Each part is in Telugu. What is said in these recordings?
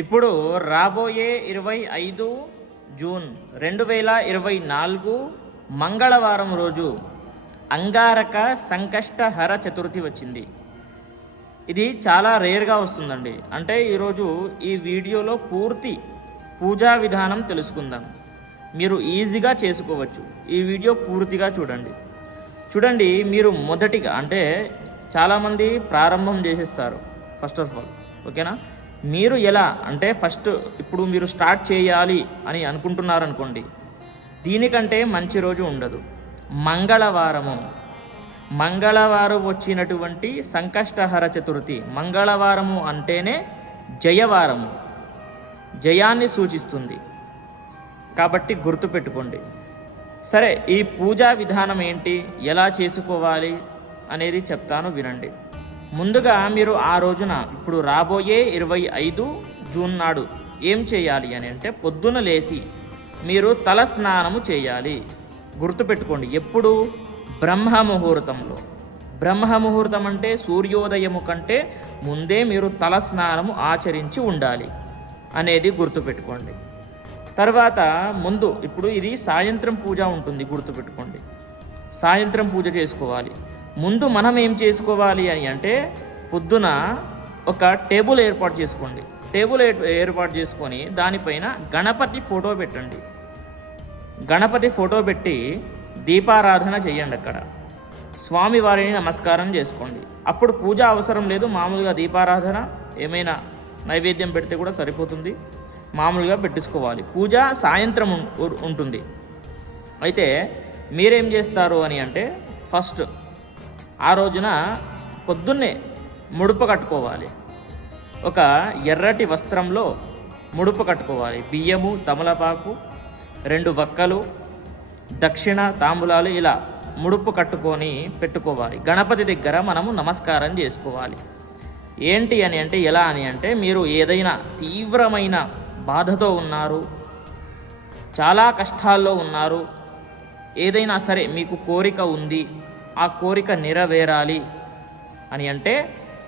ఇప్పుడు రాబోయే ఇరవై ఐదు జూన్ రెండు వేల ఇరవై నాలుగు మంగళవారం రోజు అంగారక సంకష్టహర చతుర్థి వచ్చింది. ఇది చాలా రేర్గా వస్తుందండి. అంటే ఈరోజు ఈ వీడియోలో పూర్తి పూజా విధానం తెలుసుకుందాం. మీరు ఈజీగా చేసుకోవచ్చు. ఈ వీడియో పూర్తిగా చూడండి. చూడండి మీరు మొదటిగా అంటే చాలామంది ప్రారంభం చేసేస్తారు ఫస్ట్ ఆఫ్ ఆల్ ఓకేనా? మీరు ఎలా? అంటే ఫస్ట్ ఇప్పుడు మీరు స్టార్ట్ చేయాలి అని అనుకుంటున్నారు అనుకోండి దీనికంటే మంచి రోజు ఉండదు. మంగళవారము. మంగళవారం వచ్చినటువంటి సంకష్టహర చతుర్థి. మంగళవారము అంటేనే జయవారము. జయాన్ని సూచిస్తుంది. కాబట్టి గుర్తుపెట్టుకోండి. సరే ఈ పూజా విధానం ఏంటి? ఎలా చేసుకోవాలి? అనేది చెప్తాను వినండి. ముందుగా మీరు ఆ రోజున ఇప్పుడు రాబోయే ఇరవై ఐదు జూన్ నాడు ఏం చేయాలి అని అంటే పొద్దున లేచి మీరు తల స్నానము చేయాలి. గుర్తుపెట్టుకోండి ఎప్పుడు? బ్రహ్మ ముహూర్తంలో బ్రహ్మ ముహూర్తం అంటే సూర్యోదయము కంటే ముందే మీరు తల స్నానము ఆచరించి ఉండాలి అనేది గుర్తుపెట్టుకోండి. తర్వాత ముందు ఇప్పుడు ఇది సాయంత్రం పూజ ఉంటుంది గుర్తుపెట్టుకోండి. సాయంత్రం పూజ చేసుకోవాలి. ముందు మనం ఏం చేసుకోవాలి అని అంటే పొద్దున ఒక టేబుల్ ఏర్పాటు చేసుకోండి. టేబుల్ ఏ- ఏర్పాటు చేసుకొని దానిపైన గణపతి ఫోటో పెట్టండి. గణపతి ఫోటో పెట్టి దీపారాధన చేయండి అక్కడ. స్వామివారిని నమస్కారం చేసుకోండి. అప్పుడు పూజ అవసరం లేదు మామూలుగా దీపారాధన ఏమైనా నైవేద్యం పెడితే కూడా సరిపోతుంది. మామూలుగా పెట్టించుకోవాలి. పూజ సాయంత్రం ఉంటుంది. అయితే మీరేం చేస్తారు అని అంటే ఫస్ట్ ఆ రోజున పొద్దున్నే ముడుపు కట్టుకోవాలి. ఒక ఎర్రటి వస్త్రంలో ముడుపు కట్టుకోవాలి. బియ్యము తమలపాకు రెండు వక్కలు దక్షిణ తాంబూలాలు ఇలా ముడుపు కట్టుకొని పెట్టుకోవాలి. గణపతి దగ్గర మనము నమస్కారం చేసుకోవాలి. ఏంటి అని అంటే ఎలా అని అంటే మీరు ఏదైనా తీవ్రమైన బాధతో ఉన్నారు చాలా కష్టాల్లో ఉన్నారు ఏదైనా సరే మీకు కోరిక ఉంది ఆ కోరిక నెరవేరాలి అని అంటే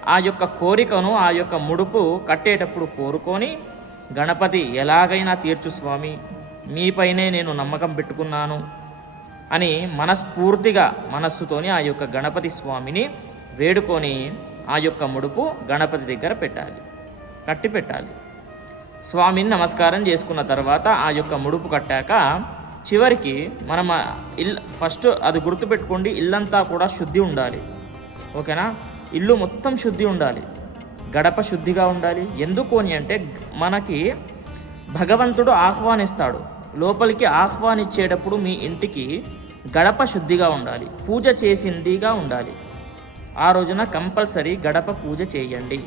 ఆ యొక్క కోరికను ఆ యొక్క ముడుపు కట్టేటప్పుడు కోరుకొని గణపతి ఎలాగైనా తీర్చు స్వామి మీపైనే నేను నమ్మకం పెట్టుకున్నాను అని మనస్ఫూర్తిగా మనస్సుతోని ఆ యొక్క గణపతి స్వామిని వేడుకొని ఆ యొక్క ముడుపు గణపతి దగ్గర పెట్టాలి కట్టి పెట్టాలి స్వామిని నమస్కారం చేసుకున్న తర్వాత ఆ యొక్క ముడుపు కట్టాక చివరికి మనం ఇల్లు ఇల్ ఫస్ట్ అది గుర్తుపెట్టుకోండి ఇల్లంతా కూడా శుద్ధి ఉండాలి. ఓకేనా? ఇల్లు మొత్తం శుద్ధి ఉండాలి. గడప శుద్ధిగా ఉండాలి. ఎందుకు అని అంటే మనకి భగవంతుడు ఆహ్వానిస్తాడు. లోపలికి ఆహ్వానించేటప్పుడు మీ ఇంటికి గడప శుద్ధిగా ఉండాలి. పూజ చేసిందిగా ఉండాలి. ఆ రోజున కంపల్సరీ గడప పూజ చేయండి.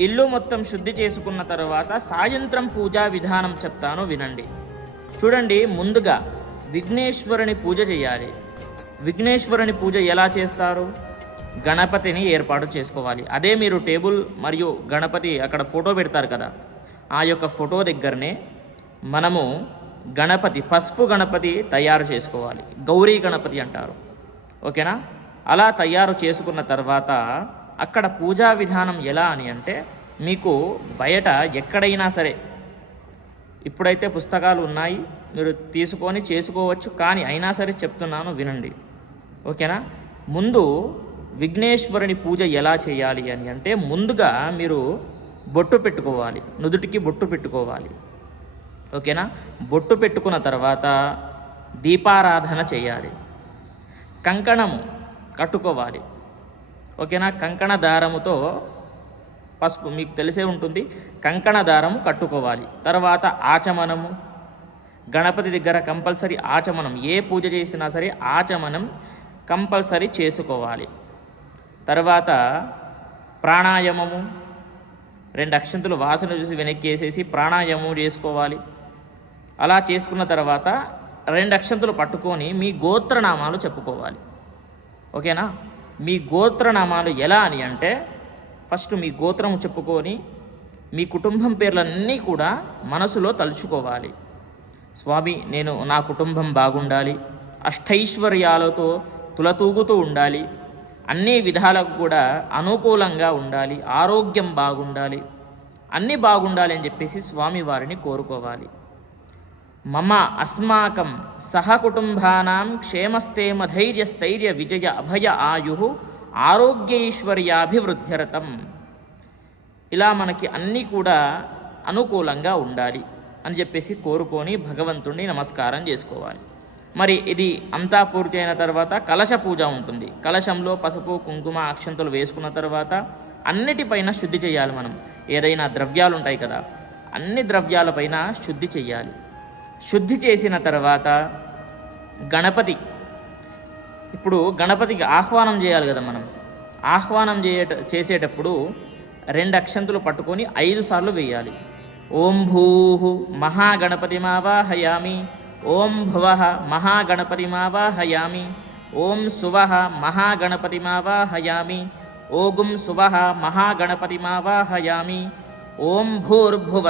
ఇల్లు మొత్తం శుద్ధి చేసుకున్న తర్వాత సాయంత్రం పూజా విధానం చెప్తాను వినండి. చూడండి ముందుగా విఘ్నేశ్వరుని పూజ చేయాలి. విఘ్నేశ్వరుని పూజ ఎలా చేస్తారు? గణపతిని ఏర్పాటు చేసుకోవాలి. అదే మీరు టేబుల్ మరియు గణపతి అక్కడ ఫోటో పెడతారు కదా ఆ యొక్క ఫోటో దగ్గరనే మనము గణపతి పసుపు గణపతి తయారు చేసుకోవాలి. గౌరీ గణపతి అంటారు. ఓకేనా? అలా తయారు చేసుకున్న తర్వాత అక్కడ పూజా విధానం ఎలా అని అంటే మీకు బయట ఎక్కడైనా సరే ఇప్పుడైతే పుస్తకాలు ఉన్నాయి మీరు తీసుకొని చేసుకోవచ్చు కానీ అయినా సరే చెప్తున్నాను వినండి. ఓకేనా? ముందు విఘ్నేశ్వరుని పూజ ఎలా చేయాలి అని అంటే ముందుగా మీరు బొట్టు పెట్టుకోవాలి నుదుటికి బొట్టు పెట్టుకోవాలి. ఓకేనా? బొట్టు పెట్టుకున్న తర్వాత దీపారాధన చేయాలి. కంకణము కట్టుకోవాలి. ఓకేనా? కంకణ దారముతో పసుపు మీకు తెలిసే ఉంటుంది. కంకణ దారము కట్టుకోవాలి. తర్వాత ఆచమనము. గణపతి దగ్గర కంపల్సరీ ఆచమనం. ఏ పూజ చేసినా సరే ఆచమనం కంపల్సరీ చేసుకోవాలి. తర్వాత ప్రాణాయామము. రెండు అక్షంతులు వాసన చూసి వెనక్కి వేసేసి ప్రాణాయామం చేసుకోవాలి. అలా చేసుకున్న తర్వాత రెండు అక్షంతులు పట్టుకొని మీ గోత్రనామాలు చెప్పుకోవాలి. ఓకేనా? మీ గోత్రనామాలు ఎలా అని అంటే ఫస్ట్ మీ గోత్రం చెప్పుకొని మీ కుటుంబం పేర్లన్నీ కూడా మనసులో తలుచుకోవాలి. స్వామి నేను నా కుటుంబం బాగుండాలి అష్టైశ్వర్యాలతో తులతూగుతూ ఉండాలి అన్ని విధాలకు కూడా అనుకూలంగా ఉండాలి ఆరోగ్యం బాగుండాలి అన్నీ బాగుండాలి అని చెప్పేసి స్వామివారిని కోరుకోవాలి. మమ అస్మాకం సహకుటుంబానాం క్షేమస్థేమ ధైర్య స్థైర్య విజయ అభయ ఆయు ఆరోగ్యైశ్వర్యాభివృద్ధ్యరతం. ఇలా మనకి అన్నీ కూడా అనుకూలంగా ఉండాలి అని చెప్పేసి కోరుకొని భగవంతుణ్ణి నమస్కారం చేసుకోవాలి. మరి ఇది అంతా పూర్తి అయిన తర్వాత కలశ పూజ ఉంటుంది. కలశంలో పసుపు కుంకుమ అక్షంతలు వేసుకున్న తర్వాత అన్నిటిపైన శుద్ధి చేయాలి మనం. ఏదైనా ద్రవ్యాలు ఉంటాయి కదా అన్ని ద్రవ్యాలపైన శుద్ధి చేయాలి. శుద్ధి చేసిన తర్వాత గణపతి ఇప్పుడు గణపతికి ఆహ్వానం చేయాలి కదా మనం. ఆహ్వానం చేయట చేసేటప్పుడు రెండు అక్షంతులు పట్టుకొని ఐదు సార్లు వేయాలి. ఓం భూ మహాగణపతిమావాహయామి ఓం భువ మహాగణపతిమావాహయామి ఓం శువ మహాగణపతిమావాహయామి ఓగుం శువ మహాగణపతిమావాహయామి ఓం భూర్భువ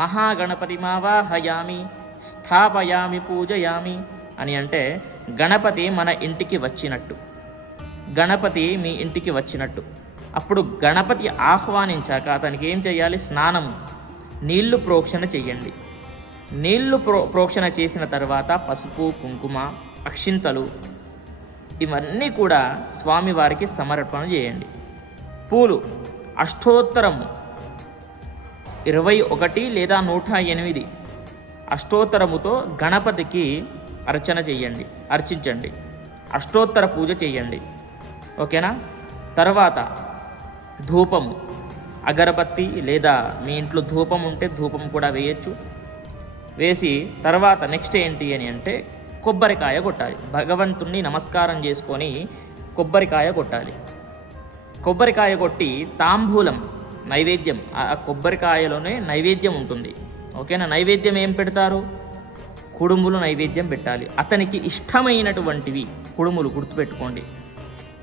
మహాగణపతి మావాహయామి స్థాపయామి పూజయామి అని అంటే గణపతి మన ఇంటికి వచ్చినట్టు. గణపతి మీ ఇంటికి వచ్చినట్టు. అప్పుడు గణపతి ఆహ్వానించాక అతనికి ఏం చేయాలి? స్నానము నీళ్ళు ప్రోక్షణ చెయ్యండి. నీళ్ళు ప్రో ప్రోక్షణ చేసిన తర్వాత పసుపు కుంకుమ అక్షింతలు ఇవన్నీ కూడా స్వామివారికి సమర్పణ చేయండి. పూలు అష్టోత్తరము ఇరవై ఒకటి లేదా నూట ఎనిమిది అష్టోత్తరముతో గణపతికి అర్చన చెయ్యండి అర్చించండి. అష్టోత్తర పూజ చెయ్యండి ఓకేనా? తర్వాత ధూపము. అగరబత్తి లేదా మీ ఇంట్లో ధూపం ఉంటే ధూపం కూడా వేయచ్చు. వేసి తర్వాత నెక్స్ట్ ఏంటి అని అంటే కొబ్బరికాయ కొట్టాలి. భగవంతుణ్ణి నమస్కారం చేసుకొని కొబ్బరికాయ కొట్టాలి. కొబ్బరికాయ కొట్టి తాంబూలం నైవేద్యం. ఆ కొబ్బరికాయలోనే నైవేద్యం ఉంటుంది. ఓకేనా? నైవేద్యం ఏం పెడతారు? కుడుములు నైవేద్యం పెట్టాలి. అతనికి ఇష్టమైనటువంటివి కుడుములు గుర్తుపెట్టుకోండి.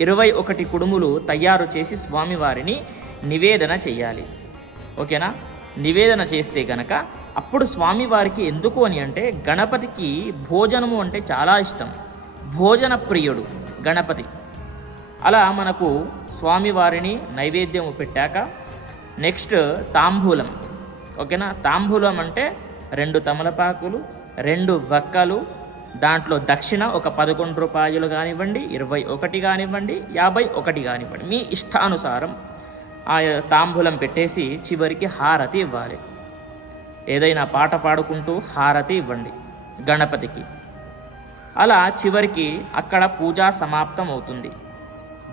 ఇరవై ఒకటి కుడుములు తయారు చేసి స్వామివారిని నివేదన చేయాలి. ఓకేనా? నివేదన చేస్తే గనక అప్పుడు స్వామివారికి ఎందుకు అని అంటే గణపతికి భోజనము అంటే చాలా ఇష్టం. భోజన ప్రియుడు గణపతి. అలా మనకు స్వామివారిని నైవేద్యము పెట్టాక నెక్స్ట్ తాంబూలం. ఓకేనా? తాంబూలం అంటే రెండు తమలపాకులు రెండు వక్కలు దాంట్లో దక్షిణ ఒక పదకొండు రూపాయలు కానివ్వండి ఇరవై ఒకటి కానివ్వండి యాభై ఒకటి కానివ్వండి. మీ ఇష్టానుసారం ఆ తాంబూలం పెట్టేసి చివరికి హారతి ఇవ్వాలి. ఏదైనా పాట పాడుకుంటూ హారతి ఇవ్వండి గణపతికి. అలా చివరికి అక్కడ పూజ సమాప్తం అవుతుంది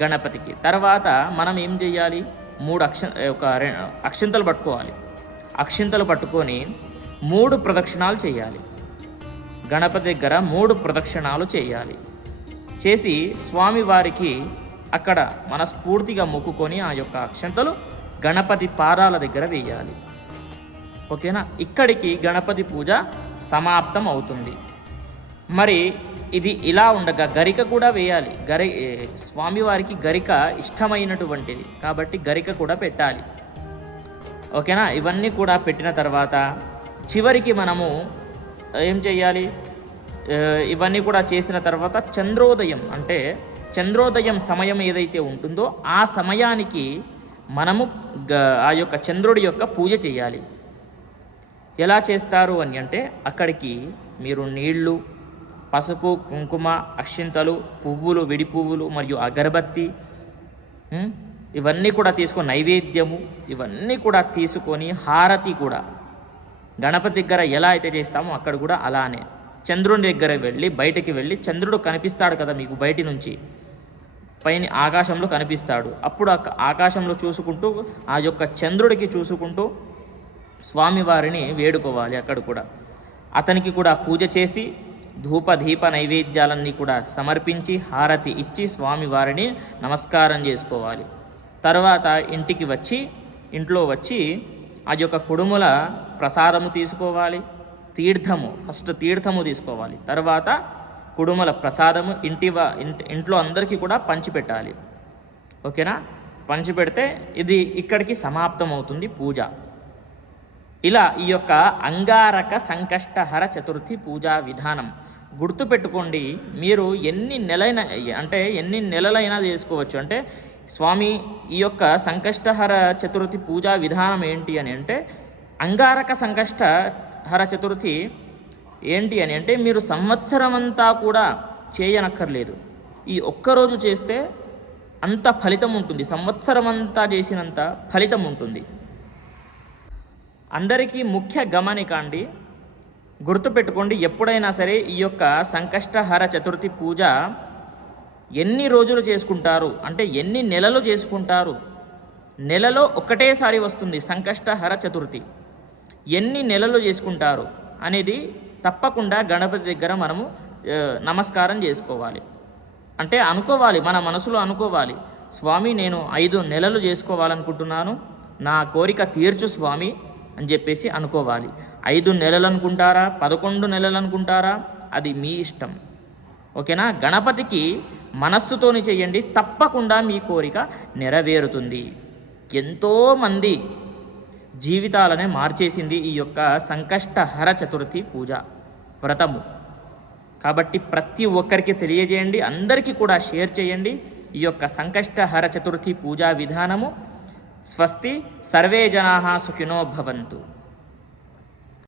గణపతికి. తర్వాత మనం ఏం చేయాలి? మూడు అక్ష ఒక రె- అక్షింతలు పట్టుకోవాలి. అక్షింతలు పట్టుకొని మూడు ప్రదక్షిణాలు చేయాలి. గణపతి దగ్గర మూడు ప్రదక్షిణాలు చేయాలి. చేసి స్వామివారికి అక్కడ మనస్ఫూర్తిగా మొక్కుకొని ఆ యొక్క అక్షంతలు గణపతి పాదాల దగ్గర వేయాలి. ఓకేనా? ఇక్కడికి గణపతి పూజ సమాప్తం అవుతుంది. మరి ఇది ఇలా ఉండగా గరిక కూడా వేయాలి. గరి స్వామివారికి గరిక ఇష్టమైనటువంటిది. కాబట్టి గరిక కూడా పెట్టాలి. ఓకేనా? ఇవన్నీ కూడా పెట్టిన తర్వాత చివరికి మనము ఏం చేయాలి? ఇవన్నీ కూడా చేసిన తర్వాత చంద్రోదయం అంటే చంద్రోదయం సమయం ఏదైతే ఉంటుందో ఆ సమయానికి మనము ఆ యొక్క చంద్రుడి యొక్క పూజ చేయాలి. ఎలా చేస్తారు అని అంటే అక్కడికి మీరు నీళ్ళు పసుపు కుంకుమ అక్షింతలు పువ్వులు విడి పువ్వులు మరియు అగరబత్తి ఇవన్నీ కూడా తీసుకొని నైవేద్యము ఇవన్నీ కూడా తీసుకొని హారతి కూడా గణపతి దగ్గర ఎలా అయితే చేస్తామో అక్కడ కూడా అలానే. చంద్రుని దగ్గర వెళ్ళి బయటికి వెళ్ళి చంద్రుడు కనిపిస్తాడు కదా మీకు బయటి నుంచి. పైన ఆకాశంలో కనిపిస్తాడు. అప్పుడు ఆకాశంలో చూసుకుంటూ ఆ యొక్క చంద్రుడికి చూసుకుంటూ స్వామివారిని వేడుకోవాలి అక్కడ కూడా. అతనికి కూడా పూజ చేసి ధూప దీప నైవేద్యాలన్నీ కూడా సమర్పించి హారతి ఇచ్చి స్వామివారిని నమస్కారం చేసుకోవాలి. తర్వాత ఇంటికి వచ్చి ఇంట్లో వచ్చి ఆ యొక్క కుడుముల ప్రసాదము తీసుకోవాలి తీర్థము ఫస్ట్ తీర్థము తీసుకోవాలి. తర్వాత కుడుమల ప్రసాదము ఇంటి ఇంటి ఇంట్లో అందరికీ కూడా పంచిపెట్టాలి. ఓకేనా? పంచిపెడితే ఇది ఇక్కడికి సమాప్తం అవుతుంది పూజ. ఇలా ఈ యొక్క అంగారక సంకష్టహర చతుర్థి పూజా విధానం గుర్తుపెట్టుకోండి. మీరు ఎన్ని నెలైన అంటే ఎన్ని నెలలైనా చేసుకోవచ్చు. అంటే స్వామి ఈ యొక్క సంకష్టహర చతుర్థి పూజా విధానం ఏంటి అని అంటే అంగారక సంకష్ట హర చతుర్థి ఏంటి అని అంటే మీరు సంవత్సరం అంతా కూడా చేయనక్కర్లేదు. ఈ ఒక్కరోజు చేస్తే అంత ఫలితం ఉంటుంది. సంవత్సరం అంతా చేసినంత ఫలితం ఉంటుంది. అందరికీ ముఖ్య గమనిక అండి. గుర్తుపెట్టుకోండి ఎప్పుడైనా సరే ఈ యొక్క సంకష్టహర చతుర్థి పూజ ఎన్ని రోజులు చేసుకుంటారు? అంటే ఎన్ని నెలలు చేసుకుంటారు? నెలలో ఒకటేసారి వస్తుంది సంకష్టహర చతుర్థి. ఎన్ని నెలలు చేసుకుంటారు అనేది తప్పకుండా గణపతి దగ్గర మనము నమస్కారం చేసుకోవాలి. అంటే అనుకోవాలి మన మనసులో అనుకోవాలి. స్వామి నేను ఐదు నెలలు చేసుకోవాలనుకుంటున్నాను నా కోరిక తీర్చు స్వామి అని చెప్పేసి అనుకోవాలి. ఐదు నెలలు అనుకుంటారా పదకొండు నెలలు అనుకుంటారా అది మీ ఇష్టం. ఓకేనా? గణపతికి మనస్సుతోని చేయండి తప్పకుండా మీ కోరిక నెరవేరుతుంది. ఎంతోమంది జీవితాలనే మార్చేసింది ఈ యొక్క సంకష్టహర చతుర్థి పూజ వ్రతము. కాబట్టి ప్రతి ఒక్కరికి తెలియజేయండి అందరికీ కూడా షేర్ చేయండి ఈ యొక్క సంకష్టహర చతుర్థి పూజా విధానము. స్వస్తి సర్వే జనా సుఖినో భవంతు.